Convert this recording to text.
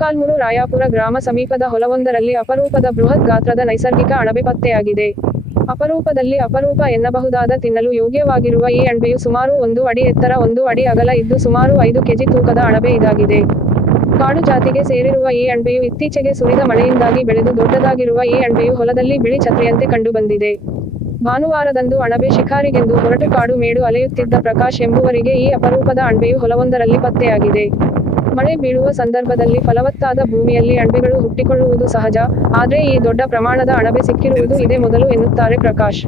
ಮೊಳಕಾಲ್ಮೂರು ರಾಯಾಪುರ ಗ್ರಾಮ ಸಮೀಪದ ಹೊಲವೊಂದರಲ್ಲಿ ಅಪರೂಪದ ಬೃಹತ್ ಗಾತ್ರದ ನೈಸರ್ಗಿಕ ಅಣಬೆ ಪತ್ತೆಯಾಗಿದೆ. ಅಪರೂಪದಲ್ಲಿ ಅಪರೂಪ ಎನ್ನಬಹುದಾದ ತಿನ್ನಲು ಯೋಗ್ಯವಾಗಿರುವ ಈ ಅಣಬೆಯು ಸುಮಾರು 1 ಅಡಿ ಎತ್ತರ 1 ಅಡಿ ಅಗಲ ಇದ್ದು ಸುಮಾರು 5 ಕೆಜಿ ತೂಕದ ಅಣಬೆ ಇದಾಗಿದೆ. ಕಾಡು ಜಾತಿಗೆ ಸೇರಿರುವ ಈ ಅಣಬೆಯು ಇತ್ತೀಚೆಗೆ ಸುರಿದ ಮಳೆಯಿಂದಾಗಿ ಬೆಳೆದು ದೊಡ್ಡದಾಗಿರುವ ಈ ಅಣಬೆಯು ಹೊಲದಲ್ಲಿ ಬಿಳಿ ಛತ್ರಿಯಂತೆ ಕಂಡುಬಂದಿದೆ. ಭಾನುವಾರದಂದು ಅಣಬೆ ಶಿಕಾರಿಗೆಂದು ಹೊರಟು ಕಾಡು ಮೇಡು ಅಲೆಯುತ್ತಿದ್ದ ಪ್ರಕಾಶ್ ಎಂಬುವರಿಗೆ ಈ ಅಪರೂಪದ ಅಣಬೆಯು ಹೊಲವೊಂದರಲ್ಲಿ ಪತ್ತೆಯಾಗಿದೆ. ಮಳೆ ಬೀಳುವ ಸಂದರ್ಭದಲ್ಲಿ ಫಲವತ್ತಾದ ಭೂಮಿಯಲ್ಲಿ ಅಣಬೆಗಳು ಹುಟ್ಟಿಕೊಳ್ಳುವುದು ಸಹಜ. ಆದ್ರೆ ಈ ದೊಡ್ಡ ಪ್ರಮಾಣದ ಅಣಬೆ ಸಿಕ್ಕಿರುವುದು ಇದೇ ಮೊದಲು ಎನ್ನುತ್ತಾರೆ ಪ್ರಕಾಶ್.